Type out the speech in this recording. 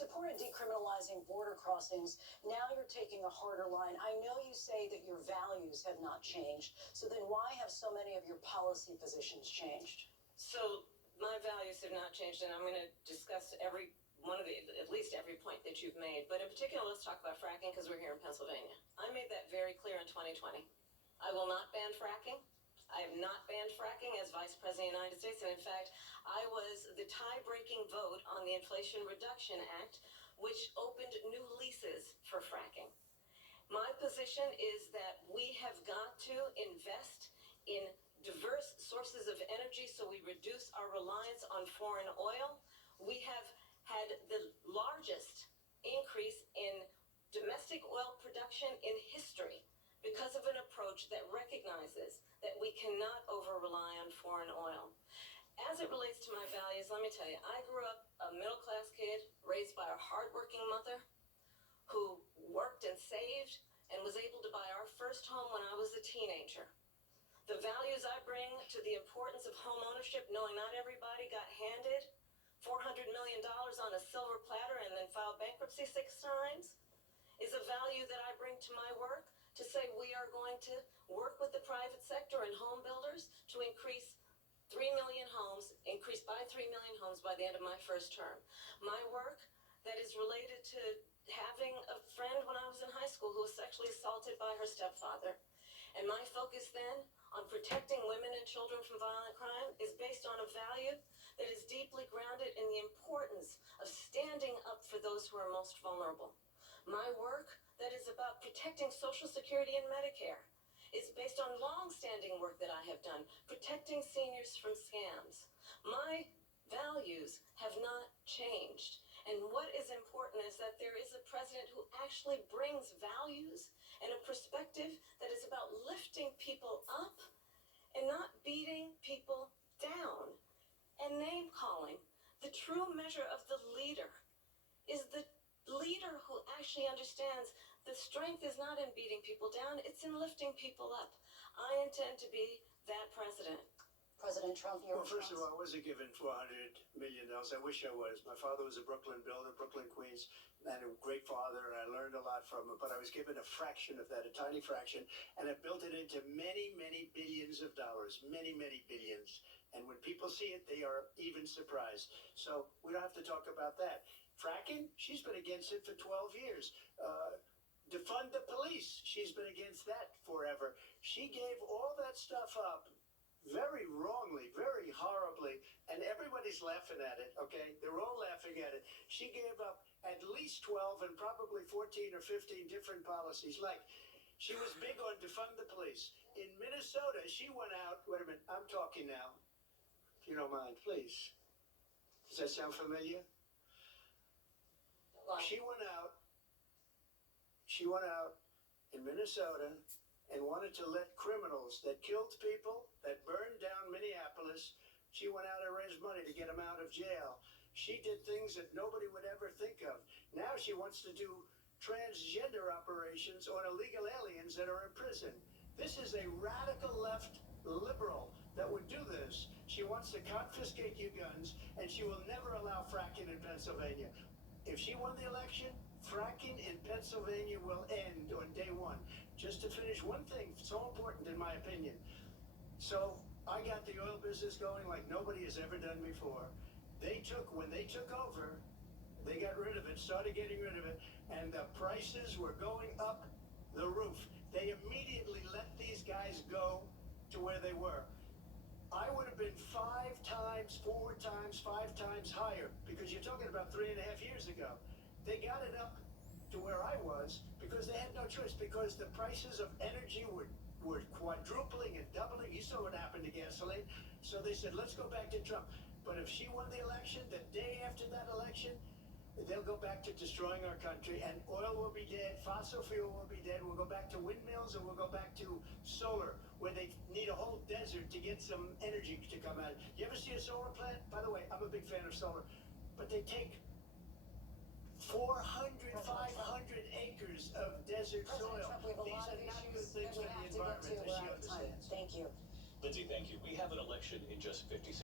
supported decriminalizing border crossings. Now you're taking a harder line. I know you say that your values have not changed. So then why have so many of your policy positions changed? So my values have not changed, and I'm going to discuss every one of at least every point that you've made. But in particular, let's talk about fracking because we're here in Pennsylvania. I made that very clear in 2020. I will not ban fracking. I have not banned fracking as Vice President of the United States. And in fact, I was the tie-breaking vote on the Inflation Reduction Act, which opened new leases for fracking. My position is that we have got to invest in diverse sources of energy so we reduce our reliance on foreign oil. We have had the largest increase in domestic oil production in history because of an approach that recognizes that we cannot over-rely on foreign oil. As it relates to my values, let me tell you, I grew up a middle-class kid raised by a hardworking mother who worked and saved and was able to buy our first home when I was a teenager. The values I bring to the importance of home ownership, knowing not everybody got handed $400 million on a silver platter and then filed bankruptcy 6 times, is a value that I bring to my work to say we are going to work with the private sector and home builders to increase increase by 3 million homes by the end of my first term. My work that is related to having a friend when I was in high school who was sexually assaulted by her stepfather. And my focus then on protecting women and children from violent crime is based on a value that is deeply grounded in the importance of standing up for those who are most vulnerable. My work that is about protecting Social Security and Medicare is based on long-standing work that I have done, protecting seniors from scams. My values have not changed. And what is important is that there is a president who actually brings values and a perspective that is about lifting people up and not beating people down and name-calling. The true measure of the leader is the leader who actually understands the strength is not in beating people down, it's in lifting people up. I intend to be that president. President Trump, your First of all, I wasn't given $400 million. I wish I was. My father was a Brooklyn builder, Brooklyn, Queens, and a great father, and I learned a lot from him. But I was given a fraction of that, a tiny fraction, and I built it into many, many billions of dollars, many, many billions. And when people see it, they are even surprised. So we don't have to talk about that. Fracking, she's been against it for 12 years. Defund the police, she's been against that forever. She gave all that stuff up very wrongly, very horribly, and everybody's laughing at it, okay? They're all laughing at it. She gave up at least 12 and probably 14 or 15 different policies. Like, she was big on defund the police. In Minnesota, she went out, wait a minute, I'm talking now, if you don't mind, please. Does that sound familiar? She went out in Minnesota and wanted to let criminals that killed people, that burned down Minneapolis, she went out and raised money to get them out of jail. She did things that nobody would ever think of. Now she wants to do transgender operations on illegal aliens that are in prison. This is a radical left liberal that would do this. She wants to confiscate your guns, and she will never allow fracking in Pennsylvania. If she won the election, fracking in Pennsylvania will end on day one. Just to finish one thing, so important in my opinion. So I got the oil business going like nobody has ever done before. When they took over, they got rid of it, started getting rid of it, and the prices were going up the roof. They immediately let these guys go to where they were. I would have been 5 times, 4 times, 5 times higher, because you're talking about 3.5 years ago. They got it up to where I was because they had no choice, because the prices of energy were quadrupling and doubling. You saw what happened to gasoline. So they said, let's go back to Trump. But if she won the election, the day after that election, they'll go back to destroying our country, and oil will be dead, fossil fuel will be dead, we'll go back to windmills, and we'll go back to solar, where they need a whole desert to get some energy to come out. You ever see a solar plant? By the way, I'm a big fan of solar, but they take 400, 500 acres of desert soil. These are not good things for the environment, as she understands. Thank you. Lindsay, thank you. We have an election in just 50 seconds.